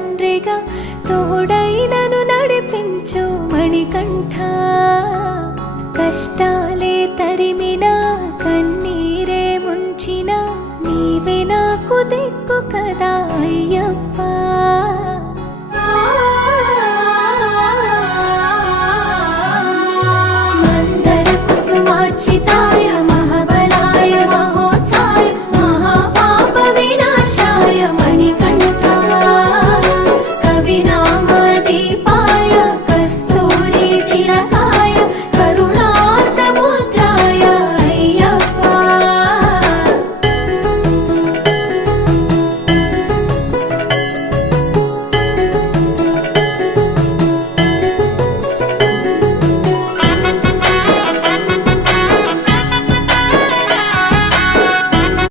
తండ్రిగా తోడై నన్ను నడిపించు మణికంఠ. కష్టాలే తరిమినా కన్నీరే ముంచిన నీవే నాకు దిక్కు కదా అయ్యప్ప.